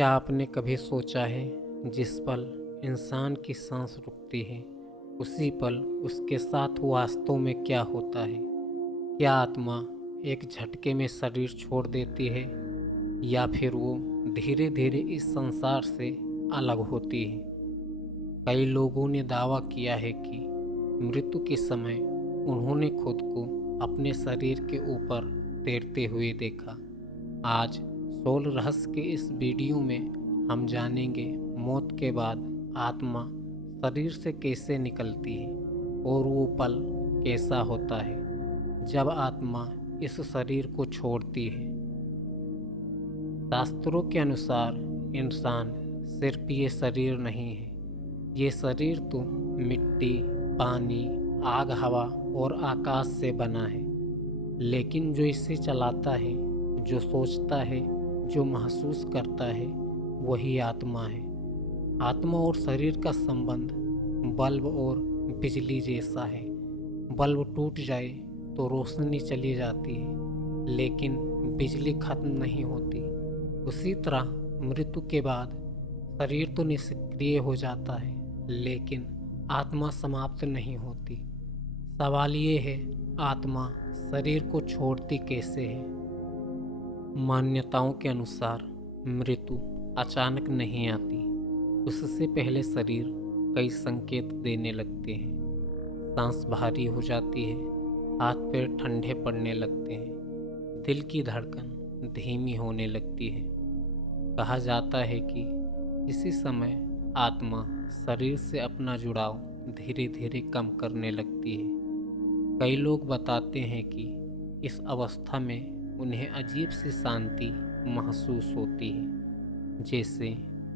क्या आपने कभी सोचा है जिस पल इंसान की सांस रुकती है उसी पल उसके साथ वास्तव में क्या होता है? क्या आत्मा एक झटके में शरीर छोड़ देती है या फिर वो धीरे धीरे इस संसार से अलग होती है? कई लोगों ने दावा किया है कि मृत्यु के समय उन्होंने खुद को अपने शरीर के ऊपर तैरते हुए देखा। आज सोल रहस्य के इस वीडियो में हम जानेंगे मौत के बाद आत्मा शरीर से कैसे निकलती है और वो पल कैसा होता है जब आत्मा इस शरीर को छोड़ती है। शास्त्रों के अनुसार इंसान सिर्फ ये शरीर नहीं है, ये शरीर तो मिट्टी, पानी, आग, हवा और आकाश से बना है। लेकिन जो इसे चलाता है, जो सोचता है, जो महसूस करता है, वही आत्मा है। आत्मा और शरीर का संबंध बल्ब और बिजली जैसा है। बल्ब टूट जाए तो रोशनी चली जाती है, लेकिन बिजली खत्म नहीं होती। उसी तरह मृत्यु के बाद शरीर तो निष्क्रिय हो जाता है, लेकिन आत्मा समाप्त नहीं होती। सवाल ये है, आत्मा शरीर को छोड़ती कैसे है? मान्यताओं के अनुसार मृत्यु अचानक नहीं आती। उससे पहले शरीर कई संकेत देने लगते हैं। सांस भारी हो जाती है, हाथ पैर ठंडे पड़ने लगते हैं, दिल की धड़कन धीमी होने लगती है। कहा जाता है कि इसी समय आत्मा शरीर से अपना जुड़ाव धीरे धीरे कम करने लगती है। कई लोग बताते हैं कि इस अवस्था में उन्हें अजीब सी शांति महसूस होती है, जैसे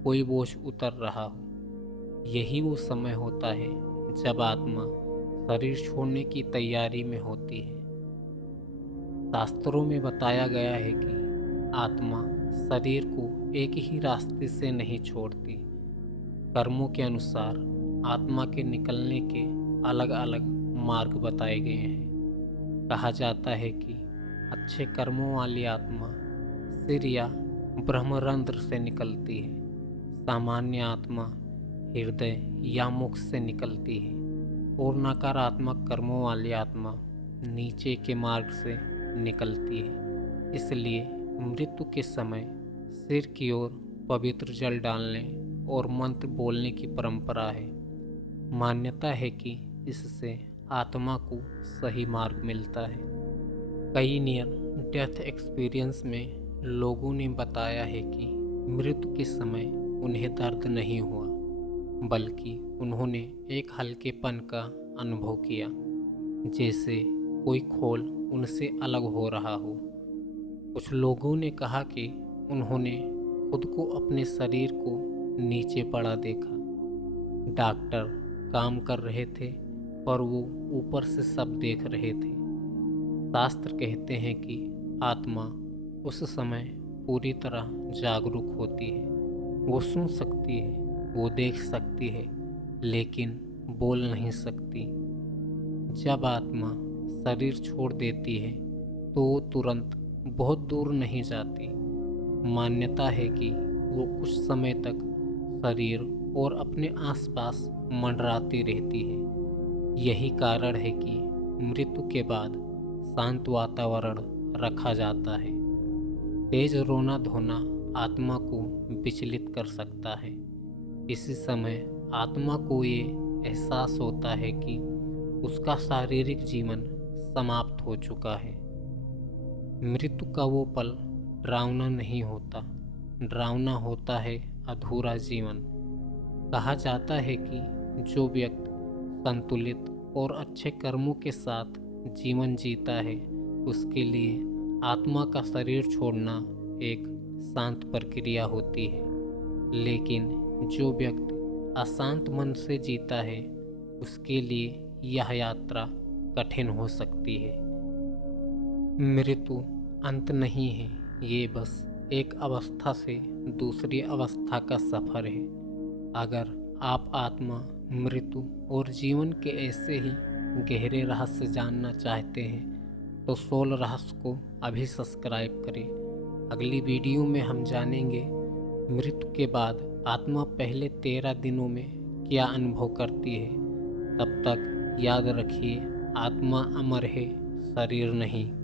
कोई बोझ उतर रहा हो। यही वो समय होता है जब आत्मा शरीर छोड़ने की तैयारी में होती है। शास्त्रों में बताया गया है कि आत्मा शरीर को एक ही रास्ते से नहीं छोड़ती। कर्मों के अनुसार आत्मा के निकलने के अलग अलग मार्ग बताए गए हैं। कहा जाता है कि अच्छे कर्मों वाली आत्मा सिर या ब्रह्मरंध्र से निकलती है। सामान्य आत्मा हृदय या मुख से निकलती है और नकारात्मक कर्मों वाली आत्मा नीचे के मार्ग से निकलती है। इसलिए मृत्यु के समय सिर की ओर पवित्र जल डालने और मंत्र बोलने की परंपरा है। मान्यता है कि इससे आत्मा को सही मार्ग मिलता है। कई नियर डेथ एक्सपीरियंस में लोगों ने बताया है कि मृत्यु के समय उन्हें दर्द नहीं हुआ, बल्कि उन्होंने एक हल्केपन का अनुभव किया, जैसे कोई खोल उनसे अलग हो रहा हो। कुछ लोगों ने कहा कि उन्होंने खुद को अपने शरीर को नीचे पड़ा देखा। डॉक्टर काम कर रहे थे पर वो ऊपर से सब देख रहे थे। शास्त्र कहते हैं कि आत्मा उस समय पूरी तरह जागरूक होती है। वो सुन सकती है, वो देख सकती है, लेकिन बोल नहीं सकती। जब आत्मा शरीर छोड़ देती है तो वो तुरंत बहुत दूर नहीं जाती। मान्यता है कि वो कुछ समय तक शरीर और अपने आसपास मंडराती रहती है। यही कारण है कि मृत्यु के बाद शांत वातावरण रखा जाता है। तेज रोना धोना आत्मा को विचलित कर सकता है। इसी समय आत्मा को ये एहसास होता है कि उसका शारीरिक जीवन समाप्त हो चुका है। मृत्यु का वो पल डरावना नहीं होता, डरावना होता है अधूरा जीवन। कहा जाता है कि जो व्यक्ति संतुलित और अच्छे कर्मों के साथ जीवन जीता है, उसके लिए आत्मा का शरीर छोड़ना एक शांत प्रक्रिया होती है। लेकिन जो व्यक्ति अशांत मन से जीता है, उसके लिए यह यात्रा कठिन हो सकती है। मृत्यु अंत नहीं है, ये बस एक अवस्था से दूसरी अवस्था का सफ़र है। अगर आप आत्मा, मृत्यु और जीवन के ऐसे ही गहरे रहस्य जानना चाहते हैं तो सोल रहस्य को अभी सब्सक्राइब करें। अगली वीडियो में हम जानेंगे मृत्यु के बाद आत्मा पहले 13 दिनों में क्या अनुभव करती है, तब तक याद रखिए, आत्मा अमर है, शरीर नहीं।